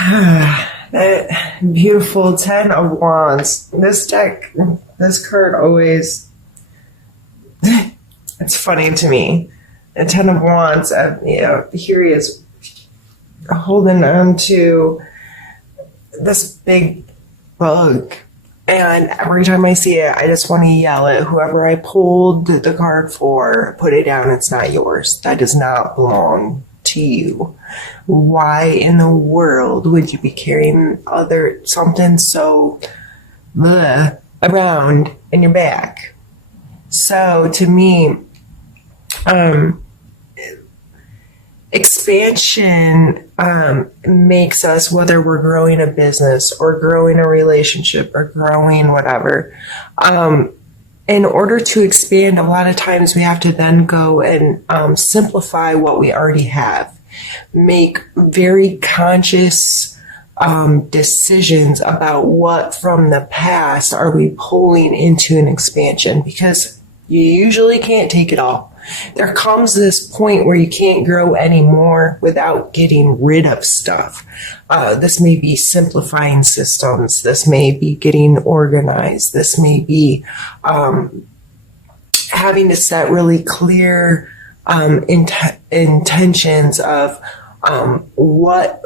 That beautiful 10 of Wands. This deck, this card always, it's funny to me. The 10 of Wands, here he is holding on to this big bug. And every time I see it, I just want to yell at whoever I pulled the card for, put it down, it's not yours. That does not belong to you. Why in the world would you be carrying something so around in your back? So to me, expansion makes us, whether we're growing a business or growing a relationship or growing whatever, in order to expand, a lot of times we have to then go and simplify what we already have. Make very conscious decisions about what from the past are we pulling into an expansion, because you usually can't take it all. There comes this point where you can't grow anymore without getting rid of stuff. This may be simplifying systems. This may be getting organized. This may be having to set really clear intentions of what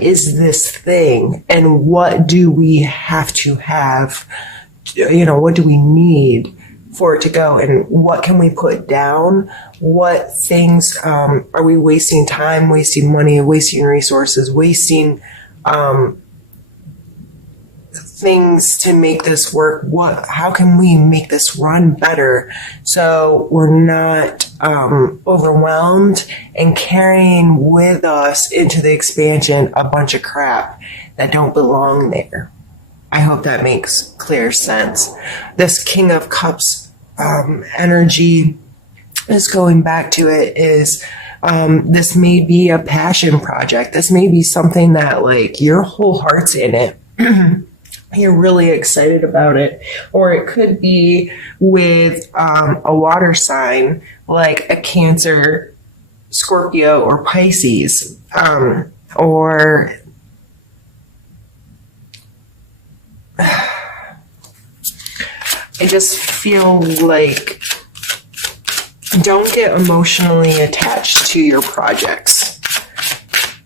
is this thing, and what do we have to have, what do we need for it to go, and what can we put down? What things are we wasting time, wasting money, wasting resources, wasting things to make this work? How can we make this run better so we're not overwhelmed and carrying with us into the expansion a bunch of crap that don't belong there? I hope that makes clear sense. This King of Cups energy is going back to it is this may be a passion project. This may be something that like your whole heart's in it. You're really excited about it. Or it could be with a water sign like a Cancer, Scorpio, or Pisces. Or I just feel like don't get emotionally attached to your projects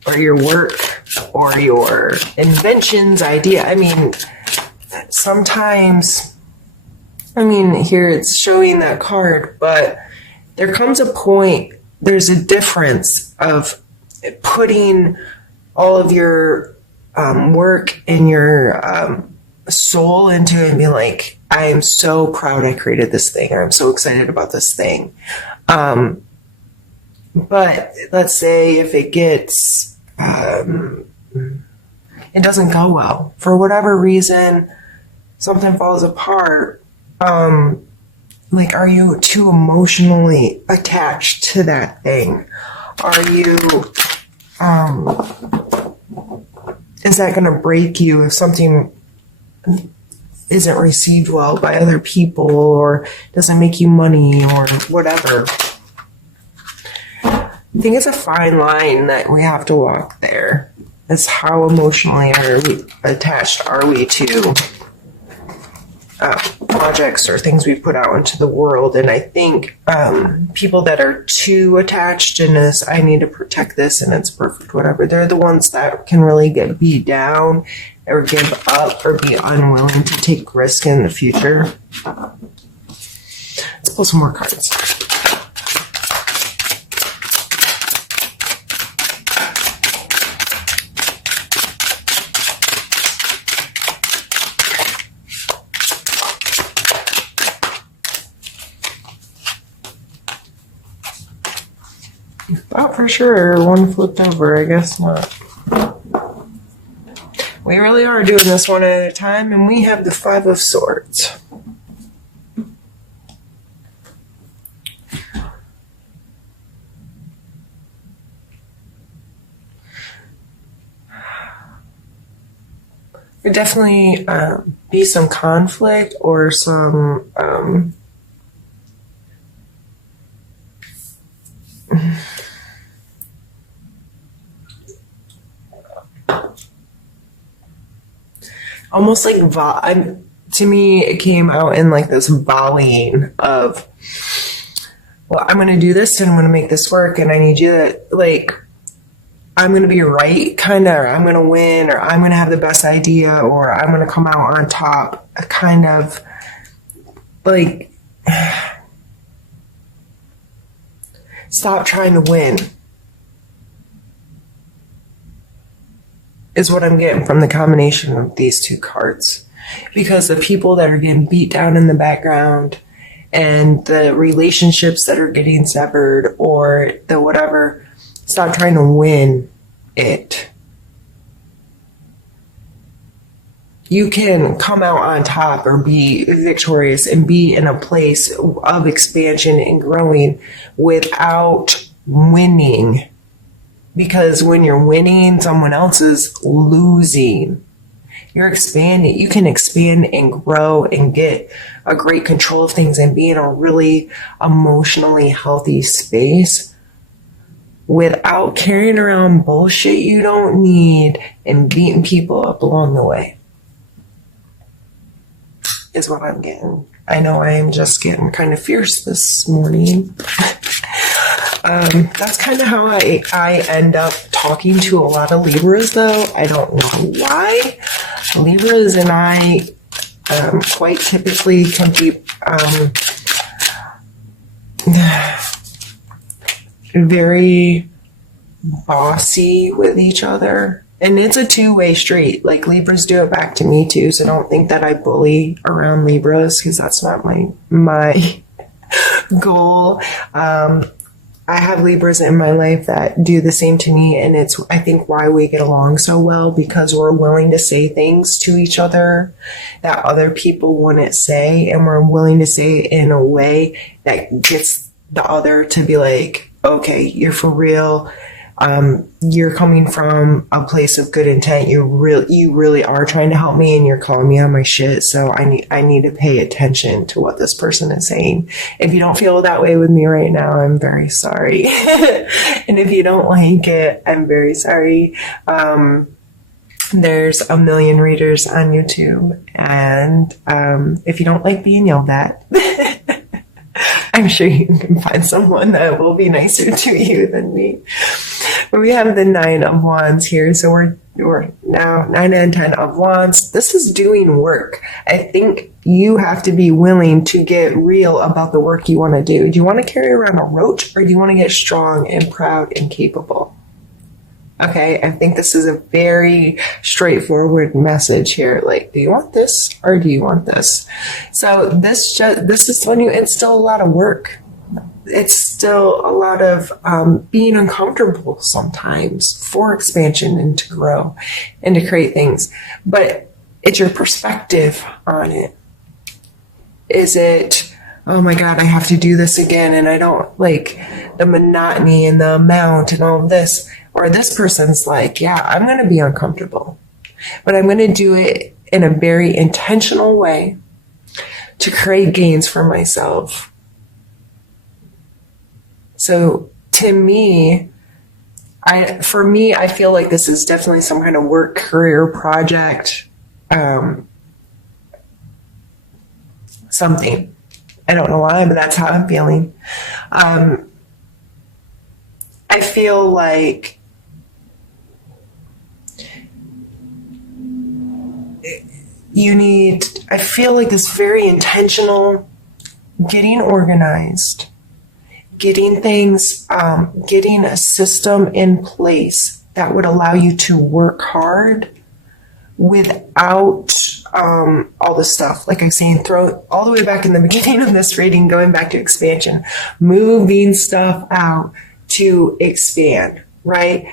or your work or your inventions, idea. I mean, sometimes, here it's showing that card, but there comes a point, there's a difference of putting all of your work and your soul into it and be like, I am so proud I created this thing, or I'm so excited about this thing. But let's say if it gets, it doesn't go well. For whatever reason, something falls apart. Like, are you too emotionally attached to that thing? Are you, is that going to break you if something isn't received well by other people, or doesn't make you money, or whatever? I think it's a fine line that we have to walk there. It's how emotionally attached are we to projects or things we put out into the world. And I think people that are too attached in this, I need to protect this and it's perfect, whatever, they're the ones that can really get beat down or give up or be unwilling to take risk in the future. Let's pull some more cards. Thought for sure one flipped over, I guess not. We really are doing this one at a time, and we have the Five of Swords. There definitely be some conflict or some almost like to me, it came out in like this volleying of, well, I'm going to do this and I'm going to make this work, and I need you to, like, I'm going to be right, kind of, or I'm going to win, or I'm going to have the best idea, or I'm going to come out on top, kind of like, stop trying to win is what I'm getting from the combination of these two cards. Because the people that are getting beat down in the background and the relationships that are getting severed or the whatever, stop trying to win it. You can come out on top or be victorious and be in a place of expansion and growing without winning. Because when you're winning, someone else is losing. You're expanding. You can expand and grow and get a great control of things and be in a really emotionally healthy space without carrying around bullshit you don't need and beating people up along the way. Is what I'm getting. I know I am just getting kind of fierce this morning. That's kind of how I end up talking to a lot of Libras, though. I don't know why. Libras and I quite typically can be very bossy with each other. And it's a two-way street. Like, Libras do it back to me, too. So don't think that I bully around Libras, because that's not my goal. I have Libras in my life that do the same to me, and it's, I think, why we get along so well, because we're willing to say things to each other that other people wouldn't say, and we're willing to say it in a way that gets the other to be like, okay, you're for real. You're coming from a place of good intent. You really are trying to help me, and you're calling me on my shit. So I need to pay attention to what this person is saying. If you don't feel that way with me right now, I'm very sorry. And if you don't like it, I'm very sorry. There's a million readers on YouTube, and if you don't like being yelled at, I'm sure you can find someone that will be nicer to you than me. We have the 9 of Wands here, so we're now 9 and 10 of Wands. This is doing work. I think you have to be willing to get real about the work you want to do. Do you want to carry around a roach, or do you want to get strong and proud and capable? Okay, I think this is a very straightforward message here. Like, do you want this or do you want this? So this is when you, it's still a lot of work. It's still a lot of being uncomfortable sometimes for expansion and to grow and to create things. But it's your perspective on it. Is it, oh my God, I have to do this again, and I don't like the monotony and the amount and all of this? Or this person's like, yeah, I'm going to be uncomfortable, but I'm going to do it in a very intentional way to create gains for myself. So to me, I feel like this is definitely some kind of work, career, project, something. I don't know why, but that's how I'm feeling. I feel like I feel like this very intentional, getting organized, getting things, getting a system in place that would allow you to work hard without all the stuff. Like I'm saying, throw all the way back in the beginning of this reading, going back to expansion, moving stuff out to expand, right?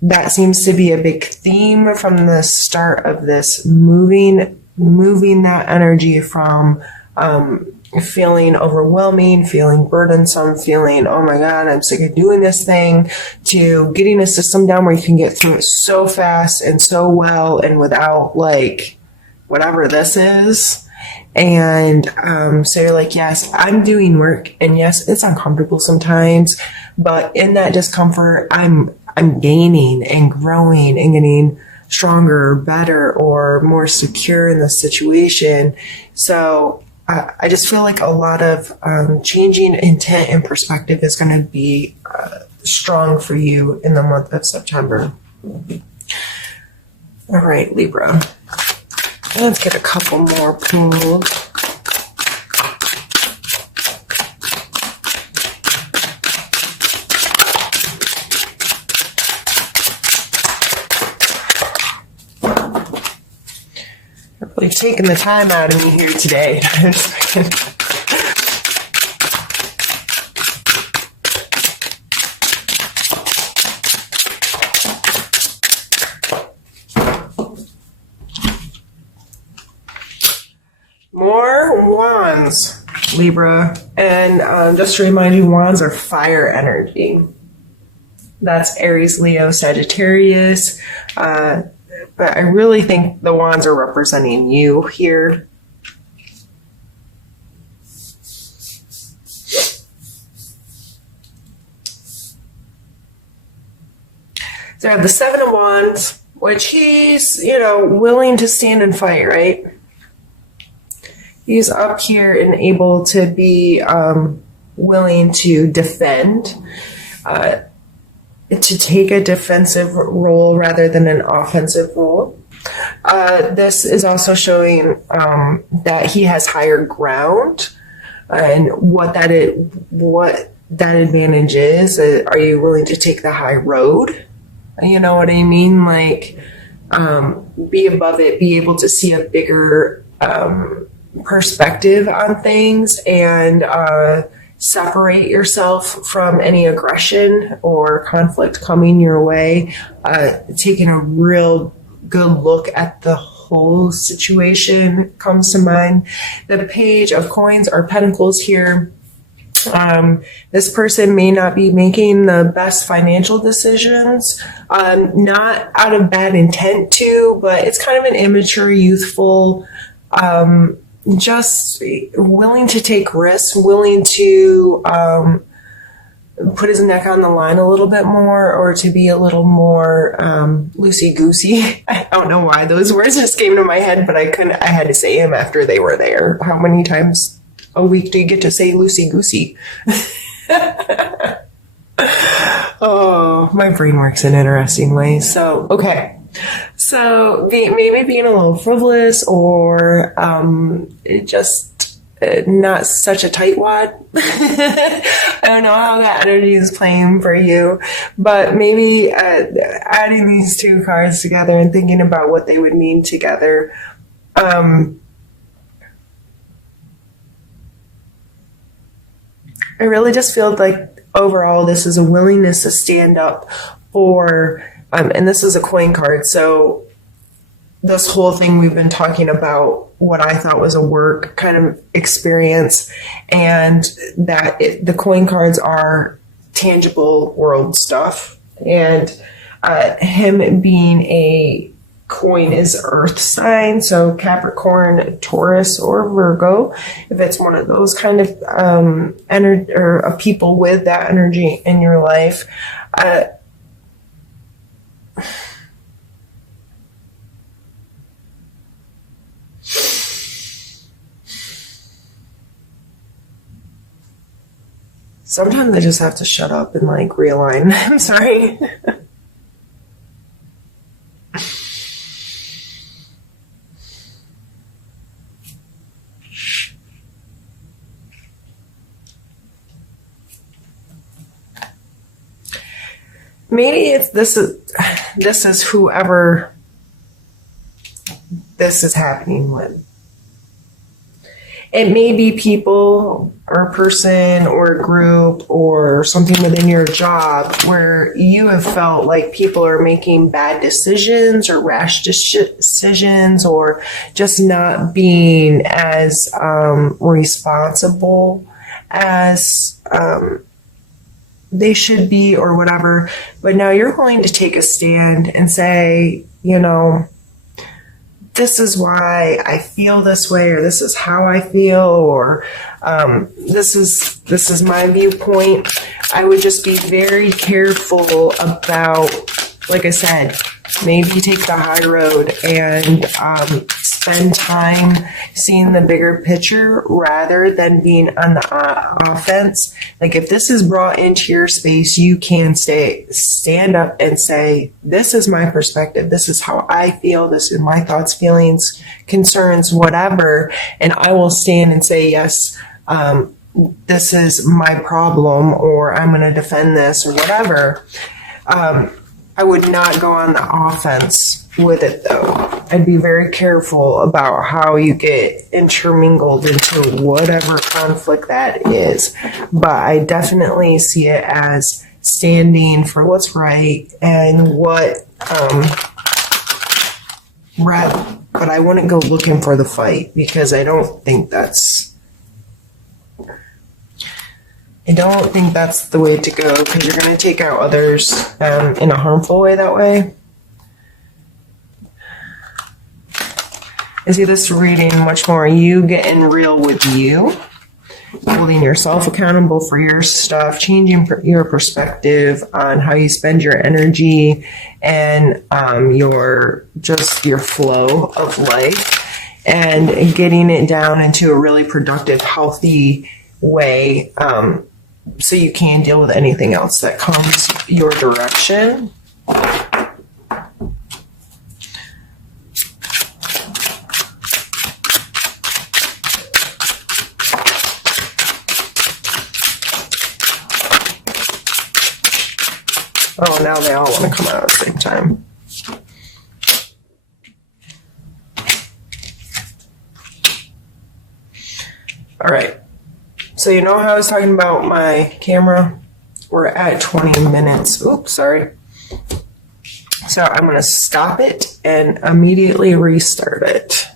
That seems to be a big theme from the start of this, moving that energy from feeling overwhelming, feeling burdensome, feeling, oh my God, I'm sick of doing this thing, to getting a system down where you can get through it so fast and so well and without like whatever this is. And so you're like, yes, I'm doing work, and yes, it's uncomfortable sometimes, but in that discomfort, I'm gaining and growing and getting stronger, better, or more secure in the situation. So I just feel like a lot of changing intent and perspective is going to be strong for you in the month of September. All right, Libra. Let's get a couple more pulled. You've taken the time out of me here today. More wands, Libra. And just to remind you, wands are fire energy. That's Aries, Leo, Sagittarius. But I really think the wands are representing you here. So I have the Seven of Wands, which he's, willing to stand and fight, right? He's up here and able to be willing to defend, to take a defensive role rather than an offensive role. This is also showing that he has higher ground, and what that advantage is. Are you willing to take the high road? You know what I mean? Like, be above it, be able to see a bigger perspective on things, and separate yourself from any aggression or conflict coming your way, taking a real good look at the whole situation comes to mind. The Page of Coins or Pentacles here. This person may not be making the best financial decisions, not out of bad intent to, but it's kind of an immature, youthful, just willing to take risks, willing to put his neck on the line a little bit more, or to be a little more loosey-goosey. I don't know why those words just came to my head, but I had to say them after they were there. How many times a week do you get to say loosey-goosey? Oh, my brain works in interesting ways. So, okay. So maybe being a little frivolous, or just not such a tightwad. I don't know how that energy is playing for you, but maybe adding these two cards together and thinking about what they would mean together. I really just feel like overall this is a willingness to stand up for, and this is a coin card, so this whole thing we've been talking about what I thought was a work kind of experience, and that the coin cards are tangible world stuff, and him being a coin is earth sign, so Capricorn, Taurus, or Virgo, if it's one of those kind of energy or people with that energy in your life. Sometimes I just have to shut up and like realign. I'm sorry. Maybe this is whoever this is happening with. It may be people or a person or a group or something within your job where you have felt like people are making bad decisions or rash decisions, or just not being as responsible as they should be, or whatever. But now you're going to take a stand and say, this is why I feel this way, or this is how I feel, or this is my viewpoint. I would just be very careful about, like I said, maybe take the high road and spend time seeing the bigger picture rather than being on the offense. Like if this is brought into your space, you can stand up and say, this is my perspective. This is how I feel. This is my thoughts, feelings, concerns, whatever. And I will stand and say, yes, this is my problem, or I'm going to defend this, or whatever. I would not go on the offense with it, though. I'd be very careful about how you get intermingled into whatever conflict that is. But I definitely see it as standing for what's right and what, but I wouldn't go looking for the fight, because I don't think that's the way to go, because you're going to take out others in a harmful way that way. I see this reading much more you getting real with you, holding yourself accountable for your stuff, changing your perspective on how you spend your energy and your flow of life, and getting it down into a really productive, healthy way, so you can deal with anything else that comes your direction. Oh, now they all want to come out at the same time. All right. So you know how I was talking about my camera? We're at 20 minutes. Oops, sorry. So I'm going to stop it and immediately restart it.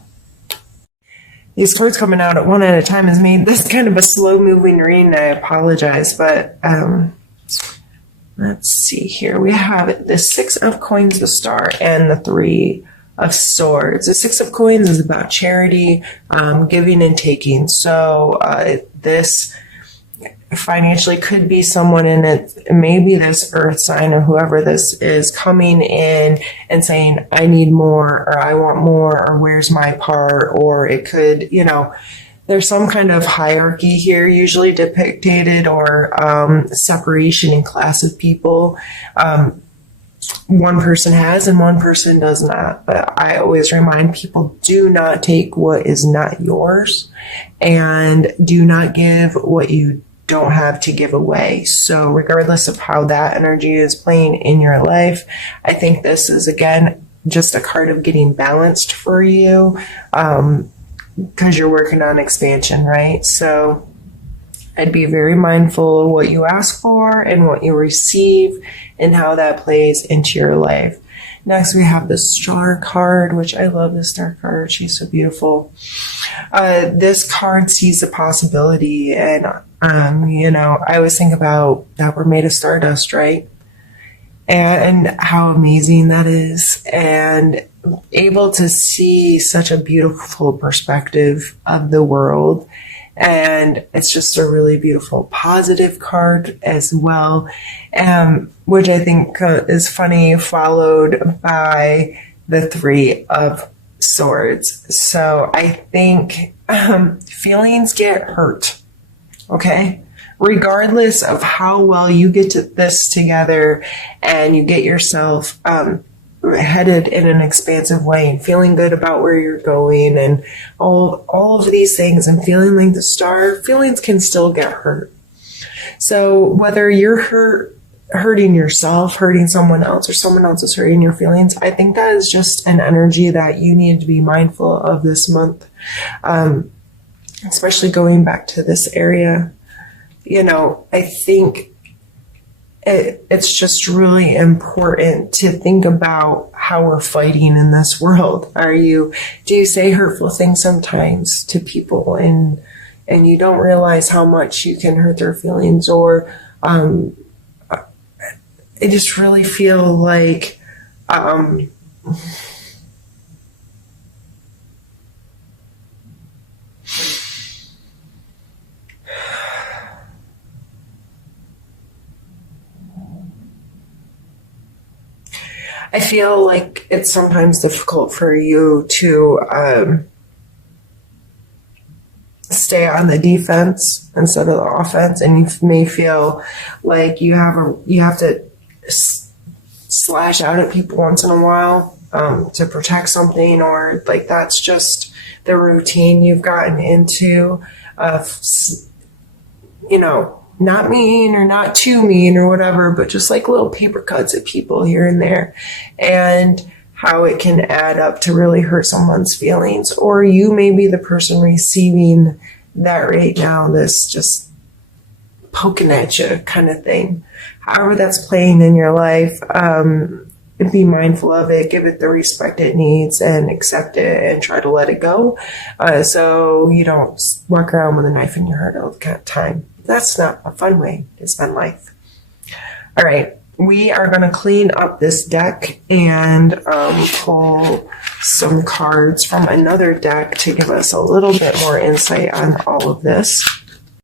These cards coming out at one at a time has made this kind of a slow-moving reading. I apologize, but let's see here. We have the Six of Coins, the Star, and the Three of Swords. The Six of Coins is about charity, giving and taking. So this financially could be someone in it, maybe this earth sign or whoever this is, coming in and saying, I need more, or I want more, or where's my part? Or it could, there's some kind of hierarchy here, usually depicted, or separation in class of people. One person has and one person does not. But I always remind people, do not take what is not yours, and do not give what you don't have to give away. So regardless of how that energy is playing in your life, I think this is, again, just a card of getting balanced for you, because you're working on expansion, right? So I'd be very mindful of what you ask for and what you receive and how that plays into your life. Next, we have the Star card, which I love this Star card. She's so beautiful. This card sees a possibility, and, I always think about that we're made of stardust, right? And how amazing that is, and able to see such a beautiful perspective of the world. And it's just a really beautiful, positive card as well, which I think is funny, followed by the Three of Swords. So I think feelings get hurt, okay? Regardless of how well you get this together and you get yourself headed in an expansive way and feeling good about where you're going and all of these things, and feeling like the Star, feelings can still get hurt. So whether you're hurting yourself, hurting someone else, or someone else is hurting your feelings, I think that is just an energy that you need to be mindful of this month, especially going back to this area. I think it's just really important to think about how we're fighting in this world. Do you say hurtful things sometimes to people, and you don't realize how much you can hurt their feelings? Or I just really feel like I feel like it's sometimes difficult for you to stay on the defense instead of the offense, and you may feel like you have to slash out at people once in a while to protect something, or like that's just the routine you've gotten into of, you know, not mean or not too mean or whatever, but just like little paper cuts at people here and there, and how it can add up to really hurt someone's feelings. Or you may be the person receiving that right now, this just poking at you kind of thing. However that's playing in your life, be mindful of it, give it the respect it needs, and accept it and try to let it go, so you don't walk around with a knife in your heart all the time. That's not a fun way to spend life. All right, we are going to clean up this deck and pull some cards from another deck to give us a little bit more insight on all of this.